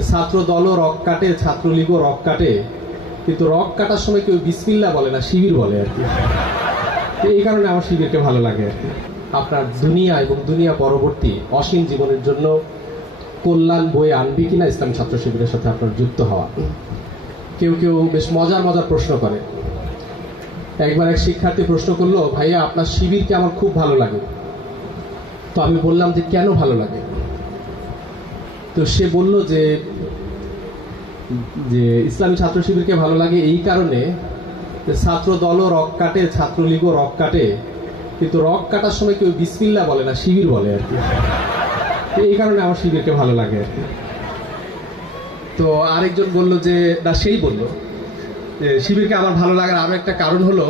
ছাত্র দলও রক কাটে, ছাত্রলীগও রক কাটে, কিন্তু রক কাটার সময় কেউ বিসমিল্লা বলে না, শিবির বলে আর কি। এই কারণে আমার শিবিরকে ভালো লাগে আর কি। আপনার দুনিয়া এবং দুনিয়া পরবর্তী অসীম জীবনের জন্য কল্যাণ বই আনবি কিনা ইসলাম ছাত্র শিবিরের সাথে আপনার যুক্ত হওয়া। কেউ কেউ বেশ মজার মজার প্রশ্ন করে। একবার এক শিক্ষার্থী প্রশ্ন করল, ভাইয়া, আপনার শিবিরকে আমার খুব ভালো লাগে। তো আমি বললাম যে, কেন ভালো লাগে? তো সে বলল যে যে ইসলামী ছাত্র শিবিরকে ভালো লাগে এই কারণে ছাত্র দলও রক কাটে, ছাত্রলীগও রক কাটে, কিন্তু রক কাটার সময় কেউ বিসমিল্লা বলে না, শিবির বলে আর কি। এই কারণে আমার শিবিরকে ভালো লাগে আর কি। তো আরেকজন বলল যে, না, সেই বলল যে, শিবিরকে আমার ভালো লাগার আরও একটা কারণ হলো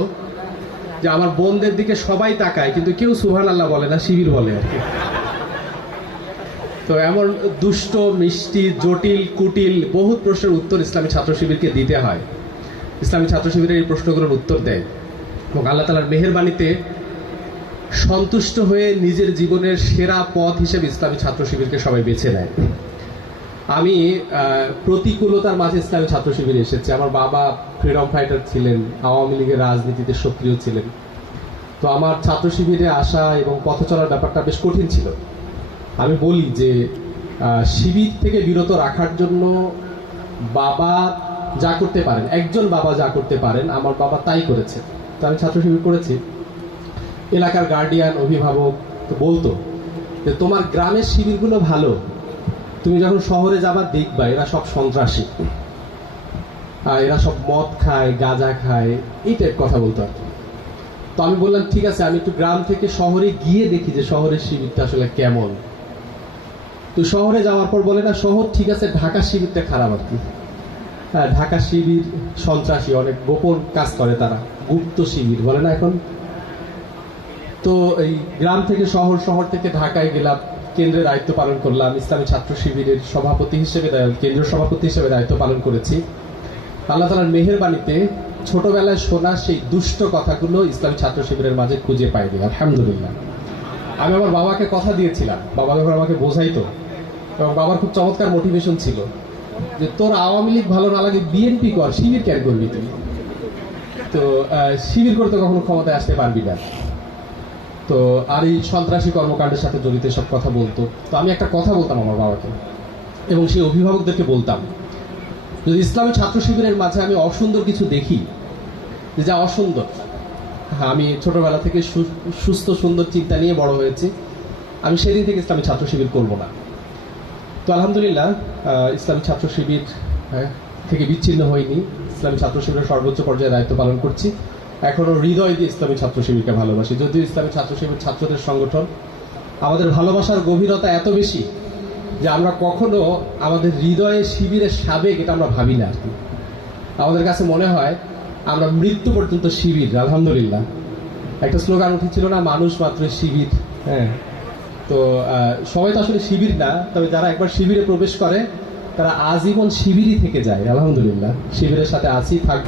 যে, আমার বোনদের দিকে সবাই তাকায়, কিন্তু কেউ সুহান আল্লাহ বলে না, শিবির বলে আর কি। তো এমন দুষ্ট, মিষ্টি, জটিল, কুটিল বহুত প্রশ্নের উত্তর ইসলামী ছাত্র শিবিরকে দিতে হয়। ইসলামী ছাত্র শিবিরের এই প্রশ্নগুলোর উত্তর দেয়। এবং আল্লাহ তালার মেহেরবাণীতে সন্তুষ্ট হয়ে নিজের জীবনের সেরা পথ হিসেবে ইসলামী ছাত্র শিবিরকে সবাই বেছে নেয়। আমি প্রতিকূলতার মাঝে ইসলামী ছাত্র শিবিরে এসেছি। আমার বাবা ফ্রিডম ফাইটার ছিলেন, আওয়ামী লীগের রাজনীতিতে সক্রিয় ছিলেন। তো আমার ছাত্র শিবিরে আসা এবং পথ চলার ব্যাপারটা বেশ কঠিন ছিল। আমি বলি যে শিবির থেকে বিরত রাখার জন্য বাবা যা করতে পারেন, একজন বাবা যা করতে পারেন, আমার বাবা তাই করেছে। তো আমি ছাত্র শিবির করেছি। এলাকার গার্ডিয়ান অভিভাবক বলতো যে, তোমার গ্রামের শিবিরগুলো ভালো। তুমি যখন শহরে যাবা দেখবা, এরা সব সন্ত্রাসী। এরা সব মদ খায়, গাঁজা খায়, এই টাইপ কথা বলতো আর। তো আমি বললাম, ঠিক আছে, আমি একটু গ্রাম থেকে শহরে গিয়ে দেখি যে, শহরের শিবিরটা আসলে কেমন? তো শহরে যাওয়ার পর বলে না, শহর ঠিক আছে, ঢাকা শিবিরটা খারাপ আর কি। হ্যাঁ ঢাকা শিবির সন্ত্রাসী, অনেক গোপন কাজ করে তারা, গুপ্ত শিবির বলে না এখন? তো এই গ্রাম থেকে শহর শহর থেকে ঢাকায় গেলাম, কেন্দ্রের দায়িত্ব পালন করলাম, ইসলামী ছাত্র শিবিরের সভাপতি হিসেবে কেন্দ্রীয় সভাপতি হিসেবে দায়িত্ব পালন করেছি। আল্লাহ তালার মেহেরবাণীতে ছোটবেলায় শোনা সেই দুষ্ট কথাগুলো ইসলামী ছাত্র শিবিরের মাঝে খুঁজে পাইনি, আলহামদুলিল্লাহ। আমি আমার বাবাকে কথা দিয়েছিলাম, বাবা যখন আমাকে বোঝাইতো বাবার খুব চমৎকার মোটিভেশন ছিল যে তোর আওয়ামী লীগ ভালো না লাগে বিএনপি কর, শিবির কেন করবি তুই? তো শিবির করতে কখনো ক্ষমতায় আসতে পারবি না। তো, আর এই সন্ত্রাসী কর্মকাণ্ডের সাথে জড়িত সব কথা বলতো। তো আমি একটা কথা বলতাম আমার বাবাকে, এবং সেই অভিভাবকদেরকে বলতাম, যদি ইসলামী ছাত্র শিবিরের মাঝে আমি অসুন্দর কিছু দেখি, যে যা অসুন্দর আমি ছোটবেলা থেকে সুস্থ সুন্দর চিন্তা নিয়ে বড় হয়েছি, আমি সেদিন থেকে ইসলামী ছাত্র শিবির করব না। তো আলহামদুলিল্লাহ ইসলামী ছাত্র শিবির হ্যাঁ, থেকে বিচ্ছিন্ন হয়নি। ইসলামী ছাত্র শিবিরের সর্বোচ্চ পর্যায়ে দায়িত্ব পালন করছি। এখনও হৃদয় দিয়ে ইসলামী ছাত্র শিবিরকে ভালোবাসি। যদিও ইসলামী ছাত্র শিবির ছাত্রদের সংগঠন আমাদের ভালোবাসার গভীরতা এত বেশি যে আমরা কখনো আমাদের হৃদয়ে শিবিরের সাবেক এটা আমরা ভাবি না আমাদের কাছে মনে হয় আমরা মৃত্যু পর্যন্ত শিবির আলহামদুলিল্লাহ। একটা স্লোগান উঠেছিল না মানুষ মাত্র শিবির হ্যাঁ। তো সবাই তো আসলে শিবির না, তবে যারা একবার শিবিরে প্রবেশ করে, তারা আজীবন শিবিরই থেকে যায়, আলহামদুলিল্লাহ। শিবিরের সাথে আছি, থাক